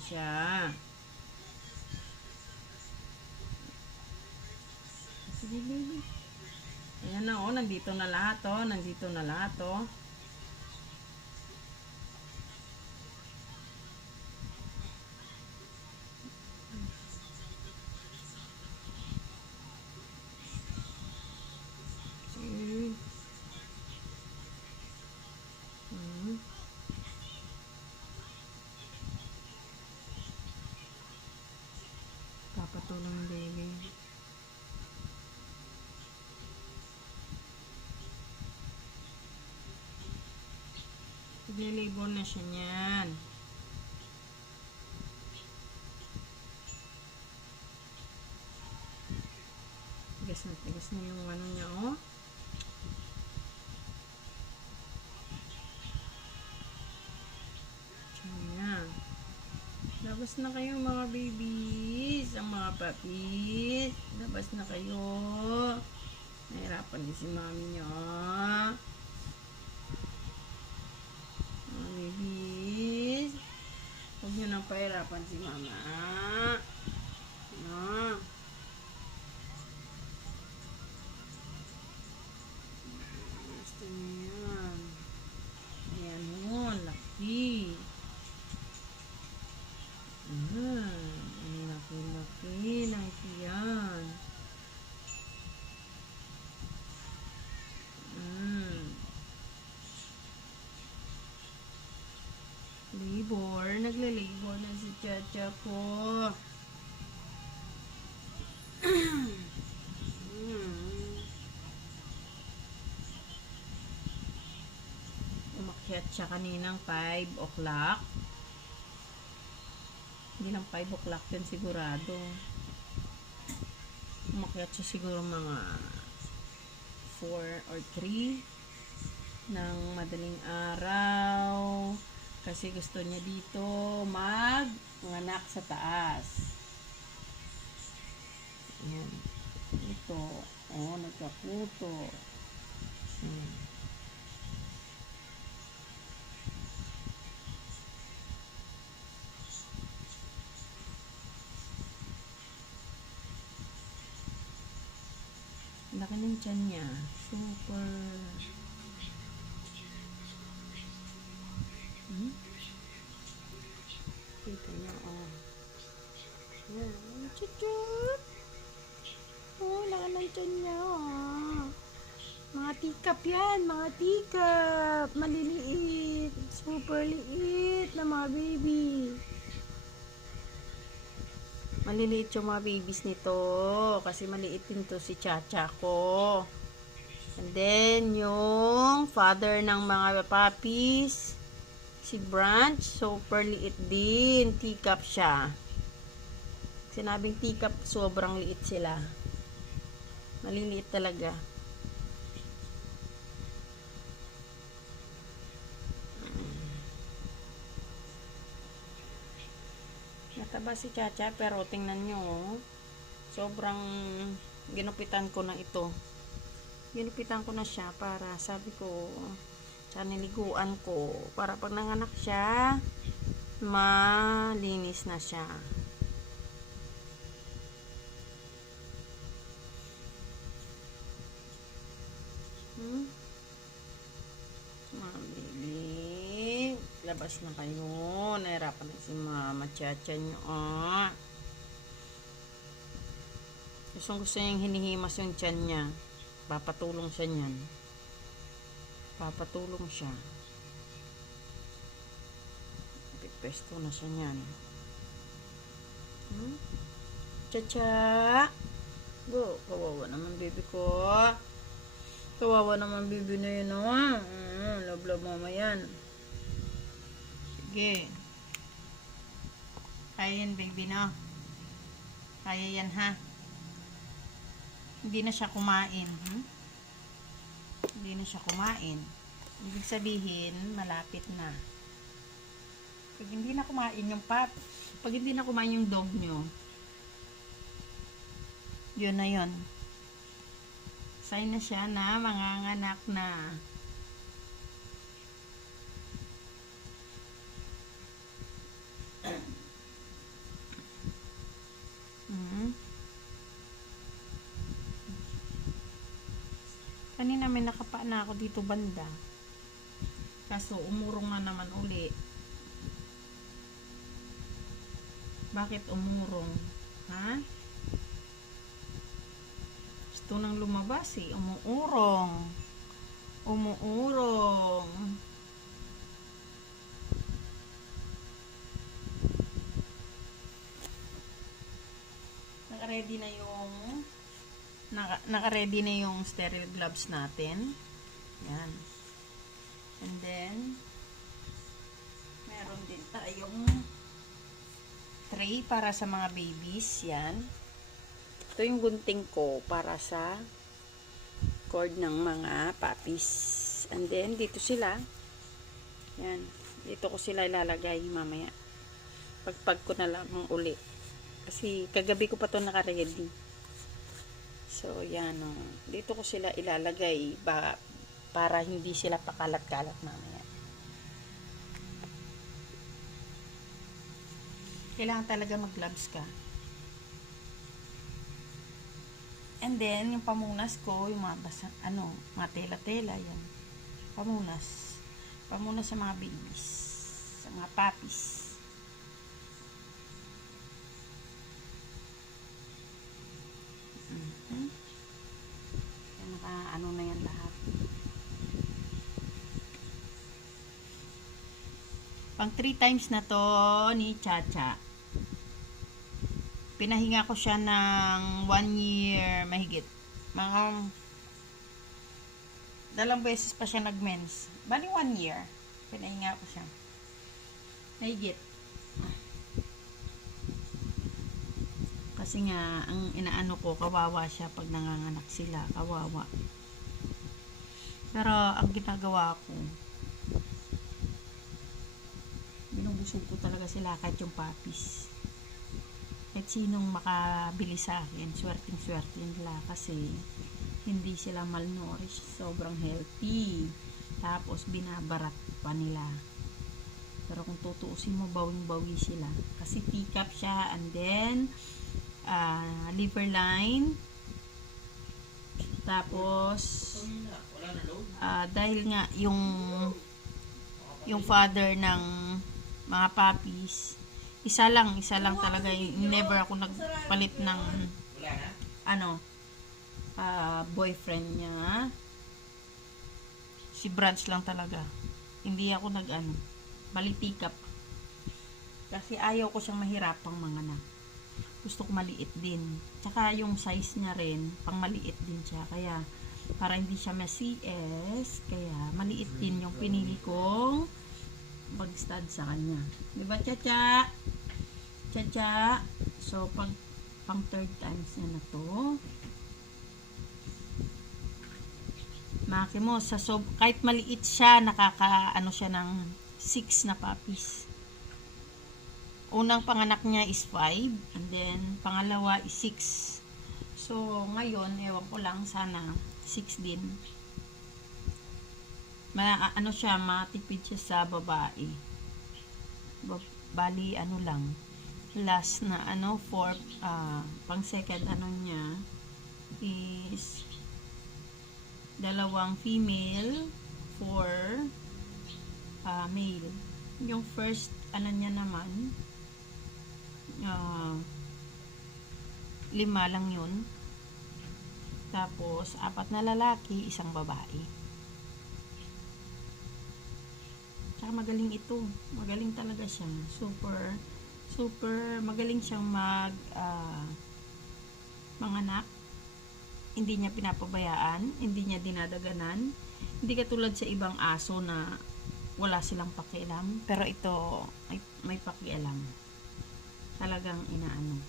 siya. Sige, baby. Ayan na, oh. Nandito na lahat, oh. Nandito na lahat, oh. Sige. Papatulong, baby. Naglilibon na siya niyan. Tigas na yung ano niya, oh. Tiyan. Labas na kayo mga babies, ang mga papis. Labas na kayo. Nahirapan din si mami niyo. Mga babies. Huwag niyo nang pahirapan si mama. No. Gusto niyo yan. Ayan mo, laki. Ang laki-laki ng tiyan. Labor, nagle-labor na si Chacha ko. Umakyat siya kaninang 5 o'clock. Hindi lang 5 o'clock yun sigurado. Umakyat siya siguro mga 4 or 3 ng madaling araw. Kasi gusto niya dito manganak sa taas. Ayan. Ito. Oh, nagkakuto. Laki ng tiyan niya. Super. Kita niya, oh. Yan. Chuchut. Oh, laki ng tiyan niya, oh. Mga tikap yan. Mga tikap. Maliliit. Super liit na mga baby. Maliliit yung mga babies nito. Kasi maliit din to si Chacha ko. And then, yung father ng mga puppies, si Branch, super liit din. Teacup siya. Sinabing teacup, sobrang liit sila. Maliliit talaga. Nataba si Chacha, pero tingnan nyo, sobrang ginupitan ko na ito. Ginupitan ko na siya para, sabi ko, sa niliguan ko, para pag nanganak siya, malinis na siya. Mabili. Labas na kayo. Nahirapan na si mama Chacha nyo. Gusto niyang hinihimas yung tiyan niya. Papatulong siya niyan. Papatulong siya. Pipesto na siya niyan. Chacha. Go. Kawawa naman baby ko. Kawawa naman baby na yun. Love mama yan. Sige. Kaya yan baby no. Kaya yan ha. Hindi na siya kumain. Hindi na siya kumain. Ibig sabihin, malapit na. Pag hindi na kumain yung pag hindi na kumain yung dog nyo, yun na yun. Sign na siya na manganganak na. Kanina may nakapa na ako dito banda. Kaso umurong na naman uli. Bakit umurong? Ha? Gusto nang lumabas eh. Umuurong. Umuurong. Naka-ready na yung naka-ready na yung sterile gloves natin. Yan. And then meron din tayong tray para sa mga babies. Yan. Ito yung gunting ko para sa cord ng mga puppies. And then dito sila. Yan. Dito ko sila ilalagay mamaya. Pagpag ko na lang uli. Kasi kagabi ko pa ito naka-ready. So, yan o. Dito ko sila ilalagay para hindi sila pakalat-kalat mamaya. Kailangan talaga mag-gloves ka. And then, yung pamunas ko, yung mga mga tela-tela, yan. Pamunas. Pamunas sa mga babies. Sa mga puppies. Ano na yan lahat. Pang 3 times na to ni Chacha. Pinahinga ko siya ng 1 year mahigit. Mga 2 beses pa siya nag-mens. Bali 1 year. Pinahinga ko siya. Mahigit. Kasi nga, ang inaano ko, kawawa siya pag nanganganak sila. Kawawa. Pero, ang ginagawa ko, binubusog ko talaga sila kahit yung puppies. Kahit sinong makabili sa akin, swerteng-swerte nila kasi hindi sila malnourished. Sobrang healthy. Tapos, binabarat pa nila. Pero kung tutuusin mo, bawing-bawi sila. Kasi teacup siya, and then, liver line. Tapos dahil nga yung father ng mga puppies, isa lang talaga, never ako nagpalit ng boyfriend niya. Si Branch lang talaga. Hindi ako balitikap. Kasi ayaw ko siyang mahirapang manganak. Gusto ko maliit din. Tsaka yung size niya rin, pang maliit din siya. Kaya, para hindi siya ma-CS, kaya maliit din yung pinili kong mag-stud sa kanya. Diba, Chacha? Chacha? So, pang 3rd times na to. Maki mo, kahit maliit siya, nakaka-ano siya ng 6 na puppies. Unang panganak niya is 5, and then pangalawa is 6. So, ngayon, ewan ko lang, sana 6 din. Matipid siya sa babae. Bali, lang. Last na, pang second niya is 2 female, 4 male. Yung first, niya naman, 5 lang yun. Tapos 4 na lalaki, 1 babae. Tsaka magaling ito. Magaling talaga siya. Super magaling siyang manganak. Hindi niya pinapabayaan, hindi niya dinadaganan. Hindi katulad sa ibang aso na wala silang pakialam. Pero ito, may pakialam. Talagang inaano.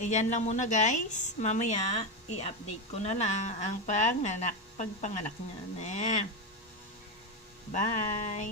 Ayan lang muna guys. Mamaya, i-update ko na lang ang pagpanganak niya. Bye!